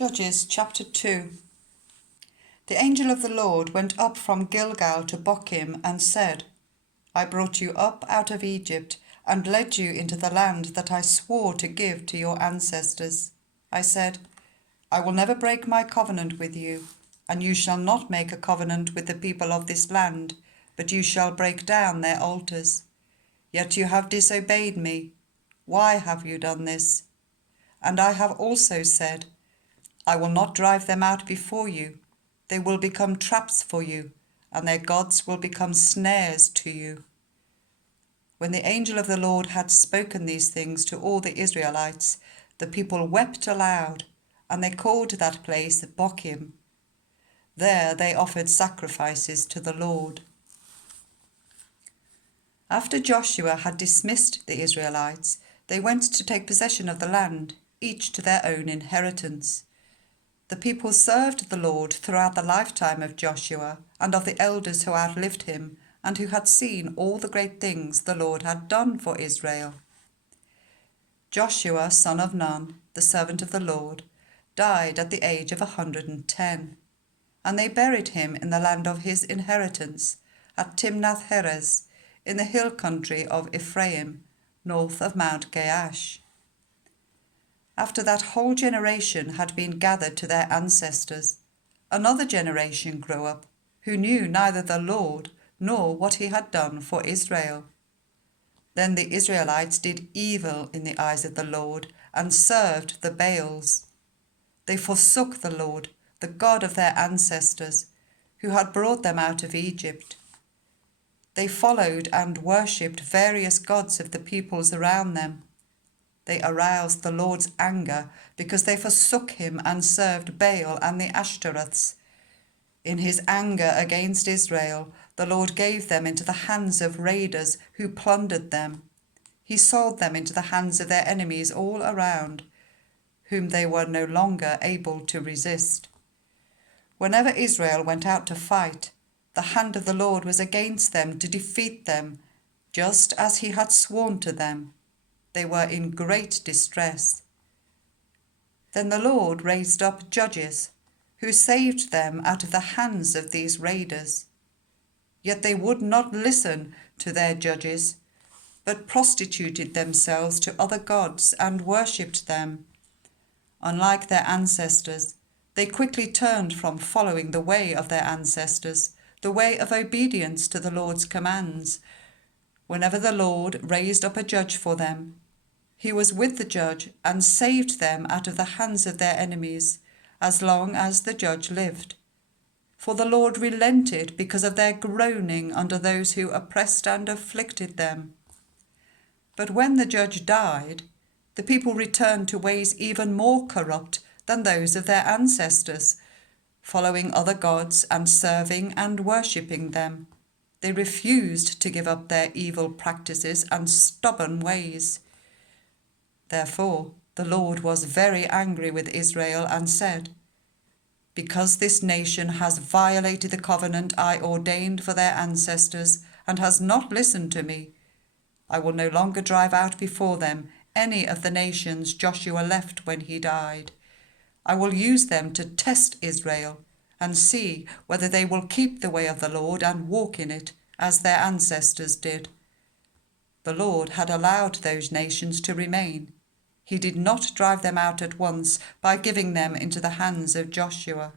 Judges chapter 2. The angel of the Lord went up from Gilgal to Bokim and said, I brought you up out of Egypt and led you into the land that I swore to give to your ancestors. I said, I will never break my covenant with you, and you shall not make a covenant with the people of this land, but you shall break down their altars. Yet you have disobeyed me. Why have you done this? And I have also said, I will not drive them out before you. They will become traps for you, and their gods will become snares to you. When the angel of the Lord had spoken these things to all the Israelites, the people wept aloud, and they called that place Bokim. There they offered sacrifices to the Lord. After Joshua had dismissed the Israelites, they went to take possession of the land, each to their own inheritance. The people served the Lord throughout the lifetime of Joshua and of the elders who outlived him and who had seen all the great things the Lord had done for Israel. Joshua, son of Nun, the servant of the Lord, died at the age of 110, and they buried him in the land of his inheritance at Timnath-Heres, in the hill country of Ephraim, north of Mount Gaash. After that whole generation had been gathered to their ancestors, another generation grew up, who knew neither the Lord nor what he had done for Israel. Then the Israelites did evil in the eyes of the Lord and served the Baals. They forsook the Lord, the God of their ancestors, who had brought them out of Egypt. They followed and worshipped various gods of the peoples around them. They aroused the Lord's anger because they forsook him and served Baal and the Ashtoreths. In his anger against Israel, the Lord gave them into the hands of raiders who plundered them. He sold them into the hands of their enemies all around, whom they were no longer able to resist. Whenever Israel went out to fight, the hand of the Lord was against them to defeat them, just as he had sworn to them. They were in great distress. Then the Lord raised up judges, who saved them out of the hands of these raiders. Yet they would not listen to their judges, but prostituted themselves to other gods and worshipped them. Unlike their ancestors, they quickly turned from following the way of their ancestors, the way of obedience to the Lord's commands. Whenever the Lord raised up a judge for them, he was with the judge and saved them out of the hands of their enemies, as long as the judge lived. For the Lord relented because of their groaning under those who oppressed and afflicted them. But when the judge died, the people returned to ways even more corrupt than those of their ancestors, following other gods and serving and worshipping them. They refused to give up their evil practices and stubborn ways. Therefore, the Lord was very angry with Israel and said, Because this nation has violated the covenant I ordained for their ancestors and has not listened to me, I will no longer drive out before them any of the nations Joshua left when he died. I will use them to test Israel and see whether they will keep the way of the Lord and walk in it, as their ancestors did. The Lord had allowed those nations to remain. He did not drive them out at once by giving them into the hands of Joshua.